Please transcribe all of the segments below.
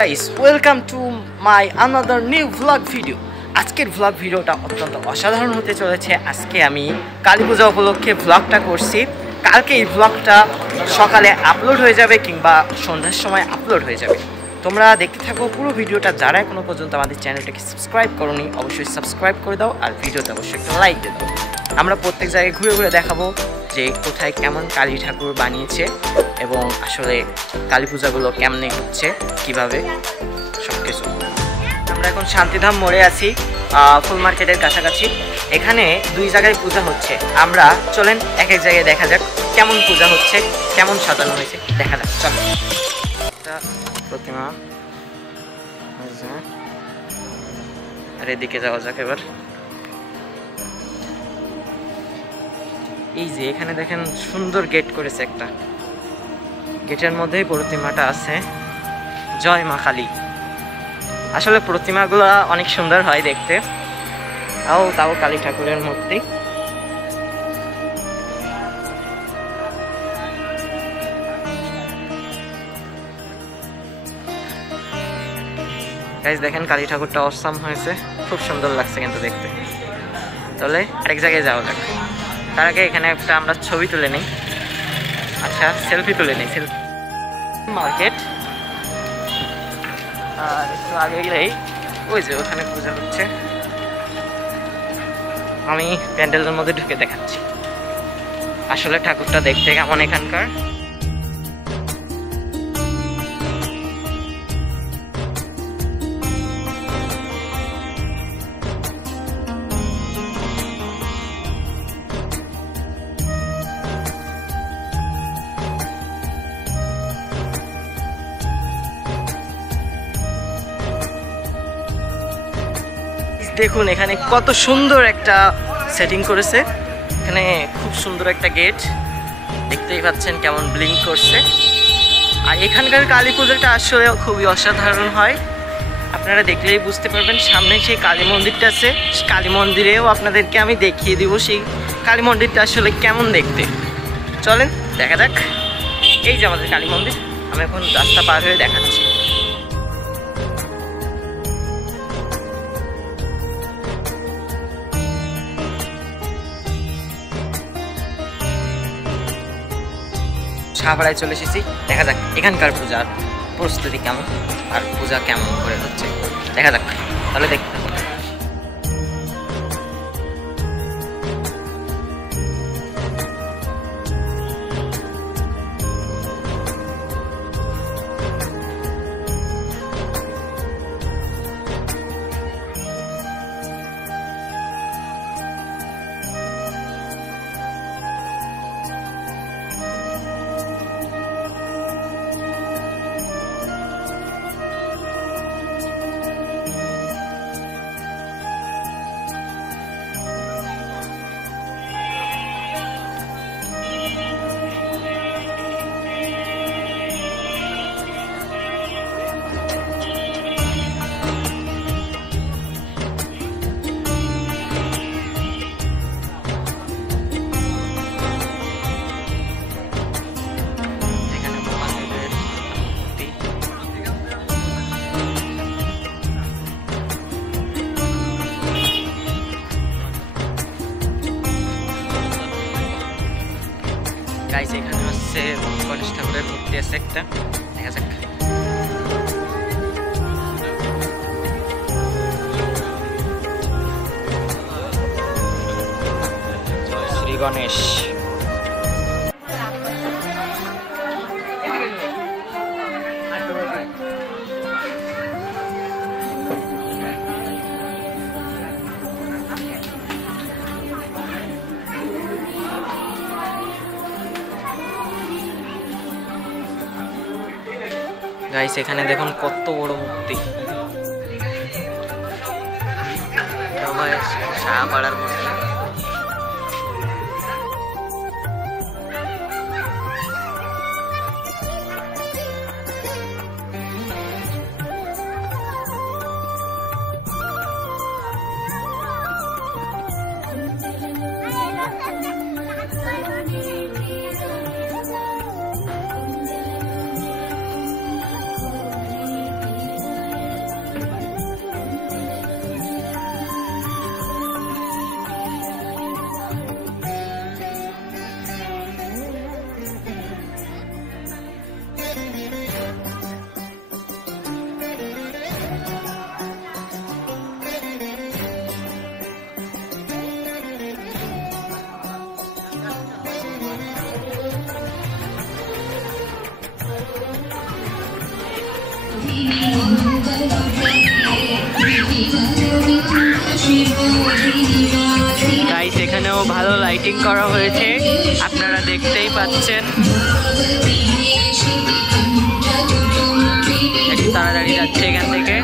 Guys welcome to my another new vlog video. আজকের vlog ভিডিওটা অত্যন্ত অসাধারণ হতে চলেছে। আজকে আমি কালী পূজা উপলক্ষে ভ্লগটা করছি। কালকে এই ভ্লগটা সকালে আপলোড হয়ে যাবে কিংবা সন্ধ্যার সময় আপলোড হয়ে যাবে। তোমরা দেখতে থাকো পুরো ভিডিওটা। যারা এখনো পর্যন্ত আমাদের চ্যানেলটাকে সাবস্ক্রাইব করোনি অবশ্যই সাবস্ক্রাইব করে দাও, আর ভিডিওতে অবশ্যই একটা লাইক দিয়ে দাও। আমরা প্রত্যেক জায়গায় ঘুরে ঘুরে দেখাবো যে কোথায় কেমন কালী ঠাকুর বানিয়েছে এবং আসলে কালী পূজাগুলো কেমনে হচ্ছে, কিভাবে সব কিছু। আমরা এখন শান্তিধাম মোড়ে আছি, ফুল মার্কেটের কাছাকাছি। এখানে দুই জায়গায় পূজা হচ্ছে। আমরা চলেন এক এক জায়গায় দেখা যাক কেমন পূজা হচ্ছে, কেমন সাজানো হয়েছে দেখা যাক। চলো, একটা প্রতিমা, আর এদিকে যাওয়া যাক এবার। এই যে এখানে দেখেন সুন্দর গেট করেছে একটা, গেটের মধ্যেই প্রতিমাটা আছে। জয় মা কালী। আসলে প্রতিমাগুলো অনেক সুন্দর হয় দেখতে, তাও কালী ঠাকুরের মূর্তি। গাইস দেখেন কালী ঠাকুরটা অসাম হয়েছে, খুব সুন্দর লাগছে কিন্তু দেখতে। তাহলে আরেক জায়গায় যাওয়া যাক। তার আগে এখানে একটা আমরা ছবি তুলে নিই। আচ্ছা, সেলফি তুলে নিই। সেলফি মার্কেট, আর একটু আগে গেলেই ওই যে ওখানে পূজা হচ্ছে। আমি প্যান্ডেলের মধ্যে ঢুকে দেখাচ্ছি আসলে ঠাকুরটা দেখতে কেমন এখানকার। দেখুন এখানে কত সুন্দর একটা সেটিং করেছে। এখানে খুব সুন্দর একটা গেট, দেখতেই পাচ্ছেন কেমন ব্লিঙ্ক করছে। আর এখানকার কালী পুজোটা আসলে খুবই অসাধারণ হয়, আপনারা দেখলেই বুঝতে পারবেন। সামনে সেই কালী মন্দিরটা আছে, কালী মন্দিরেও আপনাদেরকে আমি দেখিয়ে দিব সেই কালী মন্দিরটা আসলে কেমন দেখতে। চলেন দেখা যাক। এই যে আমাদের কালী মন্দির, আমি এখন রাস্তা পার হয়ে দেখাচ্ছি। শাহপাড়ায় চলে এসেছি, দেখা যাক এখানকার পূজার প্রস্তুতি কেমন আর পূজা কেমন করে হচ্ছে দেখা যাক। তাহলে দেখতে থাকুন। গাইস এখানে হচ্ছে গণেশ ঠাকুরের মূর্তি আছে একটা, দেখা যাক। শ্রী গণেশ। গাইস এখানে দেখুন কত বড় মূর্তি, শাহপাড়ার মূর্তি। গাইস এখানেও ভালো লাইটিং করা হয়েছে, আপনারা দেখতেই পাচ্ছেন। একটু তাড়াতাড়ি যাচ্ছে এখান থেকে।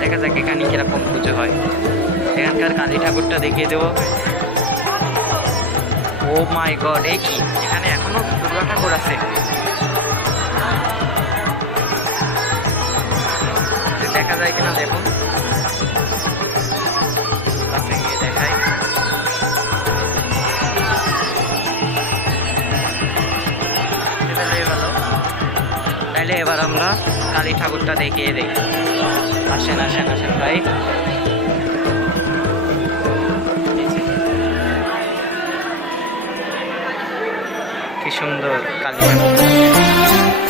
দেখা যাক এখানে কিরকম পুজো হয়। এখানকার কালী ঠাকুরটা দেখিয়ে দেবো। ও মাই গড, এই কি এখানে এখনো দুর্গা ঠাকুর আছে? দেখা যায় কিনা দেখুন, কাছে গিয়ে দেখাই। তাইলে এবার আমরা কালী ঠাকুরটা দেখিয়ে দিই। আসেন আসেন আসেন ভাই। কি সুন্দর কালী ঠাকুর।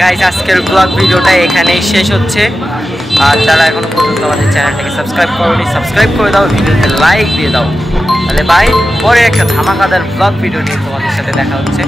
গাইস আজকের ব্লগ ভিডিওটা এখানেই শেষ হচ্ছে। আর যারা এখনো পর্যন্ত আমাদের চ্যানেলটাকে সাবস্ক্রাইব করোনি, সাবস্ক্রাইব করে দাও, ভিডিওতে লাইক দিয়ে দাও। তাহলে বাই, পরে একটা ধামাকাদার ব্লগ ভিডিও নিয়ে তোমাদের সাথে দেখা হচ্ছে।